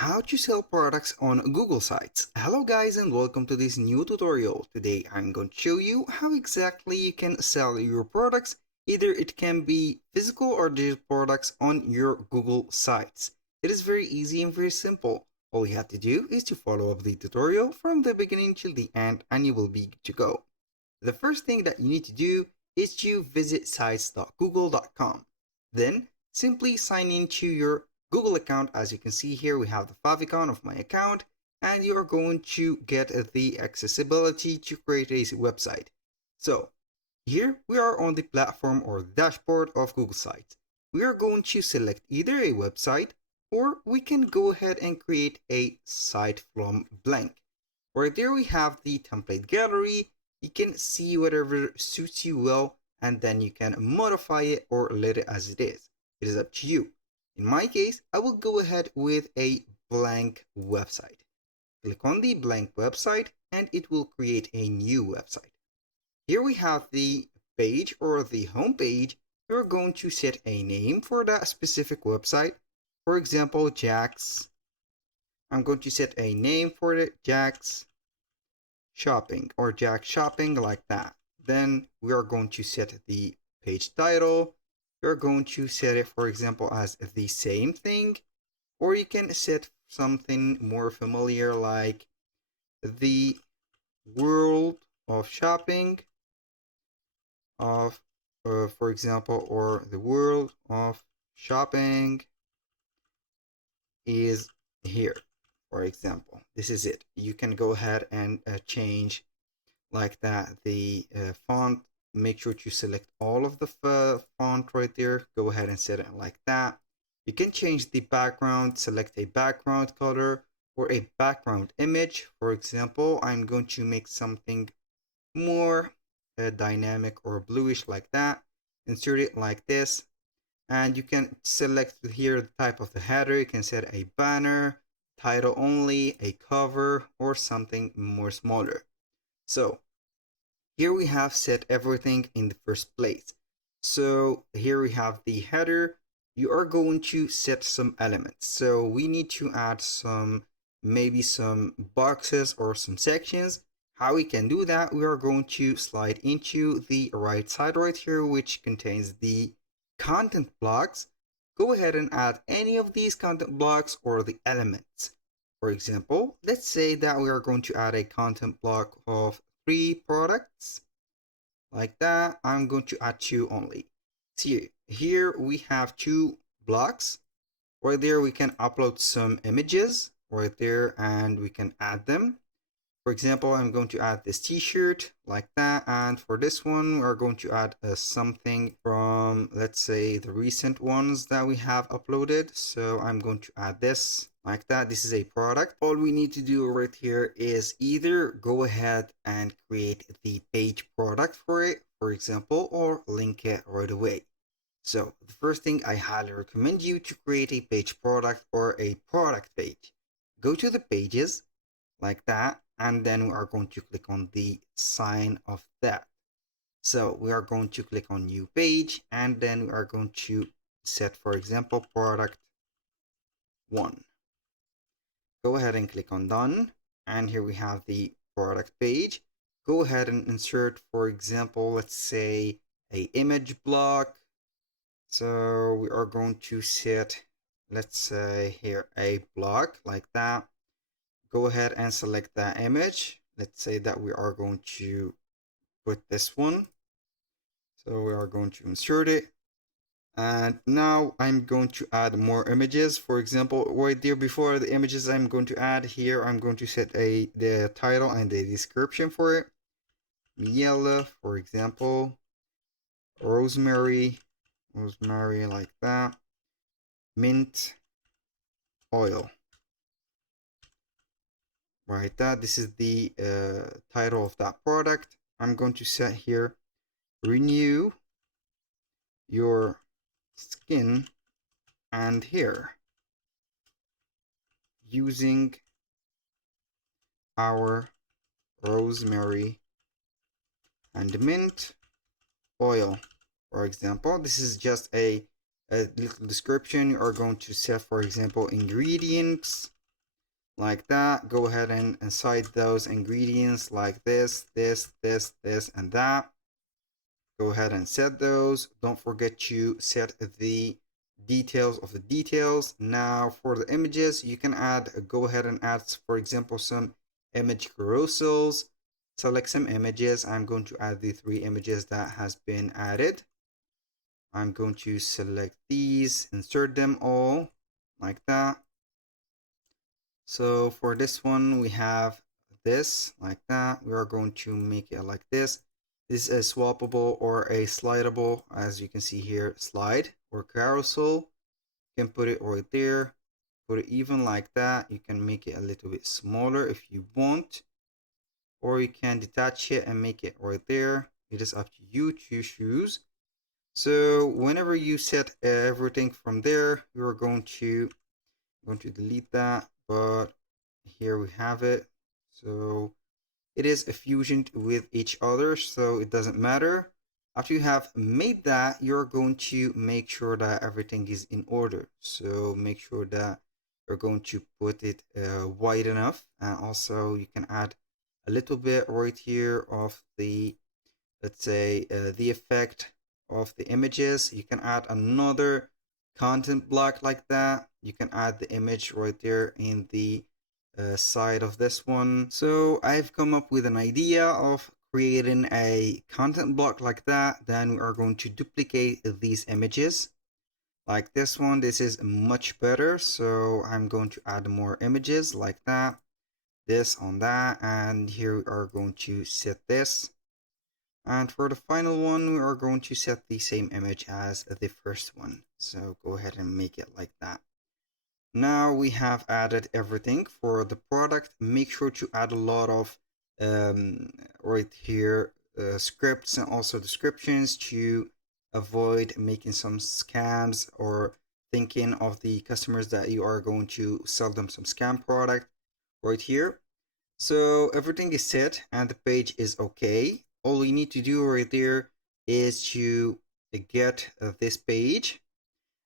How to sell products on Google Sites. Hello guys and welcome to this new tutorial. Today I'm going to show you how exactly you can sell your products. Either it can be physical or digital products on your Google Sites. It is very easy and very simple. All you have to do is to follow up the tutorial from the beginning till the end and you will be good to go. The first thing that you need to do is to visit sites.google.com. Then simply sign into your Google account. As you can see here, we have the favicon of my account, and you're going to get the accessibility to create a website. So here we are on the platform or dashboard of Google Sites. We are going to select either a website or we can go ahead and create a site from blank. Right there we have the template gallery. You can see whatever suits you well and then you can modify it or let it as it is. It is up to you. In my case, I will go ahead with a blank website. Click on the blank website and it will create a new website. Here we have the page or the home page. You're going to set a name for that specific website. For example, Jack's. I'm going to set a name for it, Jack's Shopping or Jack Shopping, like that. Then we are going to set the page title. You're going to set it, for example, as the same thing, or you can set something more familiar like the world of shopping of, for example, or the world of shopping is here. For example, this is it. You can go ahead and change like that the font. Make sure to select all of the font right there. Go ahead and set it like that. You can change the background, select a background color or a background image. For example, I'm going to make something more dynamic or bluish like that. Insert it like this. And you can select here the type of the header. You can set a banner, title only, a cover, or something more smaller. So here we have set everything in the first place. So here we have the header. You are going to set some elements. So we need to add maybe some boxes or some sections. How we can do that, we are going to slide into the right side right here, which contains the content blocks. Go ahead and add any of these content blocks or the elements. For example, let's say that we are going to add a content block of 3 products like that. I'm going to add 2 only. See, here we have 2 blocks. Right there we can upload some images right there and we can add them. For example, I'm going to add this t-shirt like that, and for this one we're going to add something from, let's say, the recent ones that we have uploaded. So I'm going to add this like that. This is a product. All we need to do right here is either go ahead and create the page product for it, for example, or link it right away. So the first thing, I highly recommend you to create a page product or a product page. Go to the pages like that, and then we are going to click on the sign of that. So we are going to click on new page, and then we are going to set, for example, product 1. Go ahead and click on done, and here we have the product page. Go ahead and insert, for example, let's say a image block. So we are going to set, let's say here, a block like that. Go ahead and select that image. Let's say that we are going to put this one. So we are going to insert it. And now I'm going to add more images. For example, right there before the images I'm going to add here, I'm going to set the title and the description for it. Miele, for example. Rosemary like that. Mint oil. Right, this is the title of that product. I'm going to set here, renew your skin and hair using our rosemary and mint oil. For example, this is just a little description. You are going to set, for example, ingredients like that. Go ahead and cite those ingredients like this, and that. Go ahead and set those. Don't forget to set the details of the details. Now for the images, you can go ahead and add, for example, some image carousels. Select some images. I'm going to add the 3 images that has been added. I'm going to select these, insert them all like that. So for this one, we have this like that. We are going to make it like this. This is a swappable or a slidable, as you can see here, slide or carousel. You can put it right there, put it even like that. You can make it a little bit smaller if you want, or you can detach it and make it right there. It is up to you to choose. So whenever you set everything from there, you're going to delete that, but here we have it. So it is a fusion with each other, so it doesn't matter. After you have made that, you're going to make sure that everything is in order. So make sure that you're going to put it wide enough, and also you can add a little bit right here of the, let's say, the effect of the images. You can add another content block like that. You can add the image right there in the side of this one. So I've come up with an idea of creating a content block like that. Then we are going to duplicate these images like this one. This is much better. So I'm going to add more images like that, this on that, and here we are going to set this. And for the final one, we are going to set the same image as the first one. So go ahead and make it like that. Now we have added everything for the product. Make sure to add a lot of right here scripts and also descriptions to avoid making some scams or thinking of the customers that you are going to sell them some scam product right here. So everything is set and the page is okay. All you need to do right there is to get this page.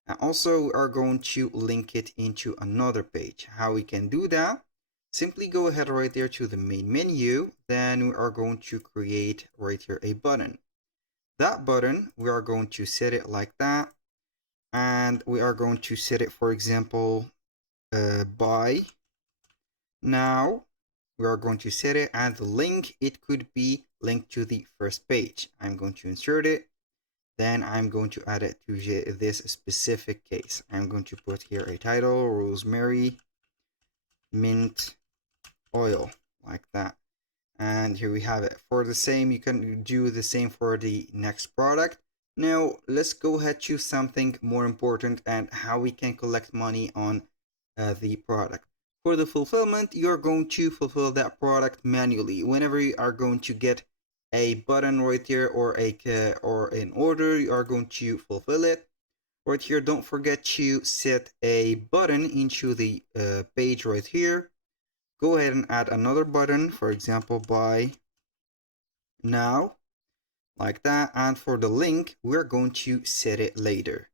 And also we are going to link it into another page. How we can do that? Simply go ahead right there to the main menu. Then we are going to create right here a button. That button, we are going to set it like that. And we are going to set it, for example, buy now. We are going to set it, and the link, it could be linked to the first page. I'm going to insert it. Then I'm going to add it to this specific case. I'm going to put here a title, rosemary mint oil, like that. And here we have it. For the same, you can do the same for the next product. Now let's go ahead, choose something more important and how we can collect money on the product. For the fulfillment, you're going to fulfill that product manually. Whenever you are going to get a button right here or an order, you are going to fulfill it. Right here, don't forget to set a button into the page right here. Go ahead and add another button, for example, buy now, like that. And for the link, we're going to set it later.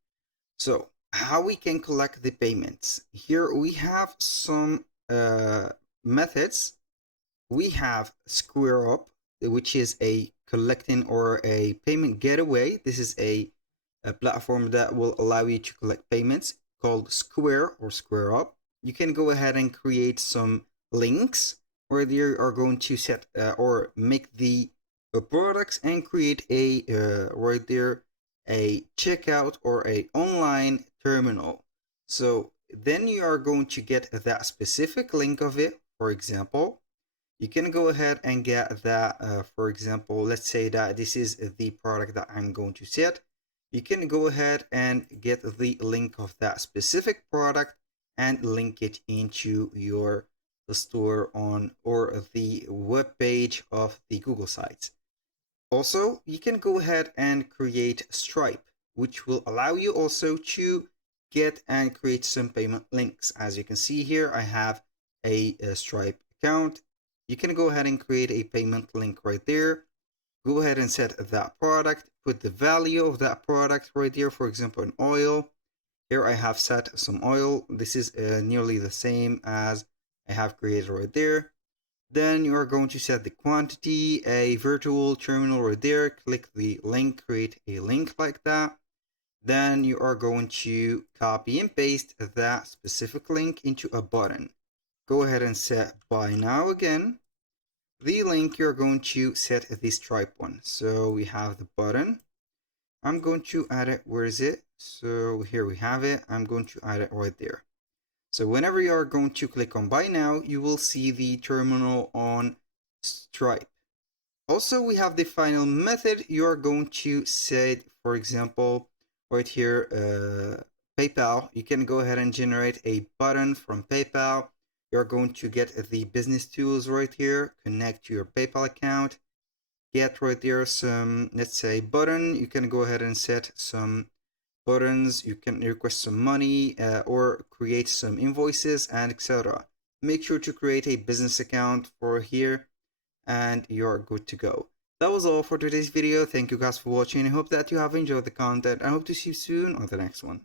So how we can collect the payments? Here we have some methods. We have SquareUp, which is a collecting or a payment gateway. This is a platform that will allow you to collect payments, called Square or SquareUp. You can go ahead and create some links where you are going to set or make the products and create a right there a checkout or a online terminal. So then you are going to get that specific link of it. For example, you can go ahead and get that. For example, let's say that this is the product that I'm going to set. You can go ahead and get the link of that specific product and link it into your store on or the web page of the Google sites. Also, you can go ahead and create Stripe, which will allow you also to get and create some payment links. As you can see here, I have a Stripe account. You can go ahead and create a payment link right there. Go ahead and set that product, put the value of that product right here. For example, an oil. Here I have set some oil. This is nearly the same as I have created right there. Then you are going to set the quantity, a virtual terminal right there. Click the link, create a link like that. Then you are going to copy and paste that specific link into a button. Go ahead and set buy now again. The link you're going to set the stripe one. So we have the button. I'm going to add it. Where is it? So here we have it. I'm going to add it right there. So whenever you are going to click on buy now, you will see the terminal on Stripe. Also, we have the final method. You are going to set, for example, right here, PayPal. You can go ahead and generate a button from PayPal. You're going to get the business tools right here, connect to your PayPal account, get right there some, let's say, button. You can go ahead and set some buttons, you can request some money or create some invoices and etc. Make sure to create a business account for here and you're good to go. That was all for today's video. Thank you guys for watching. I hope that you have enjoyed the content. I hope to see you soon on the next one.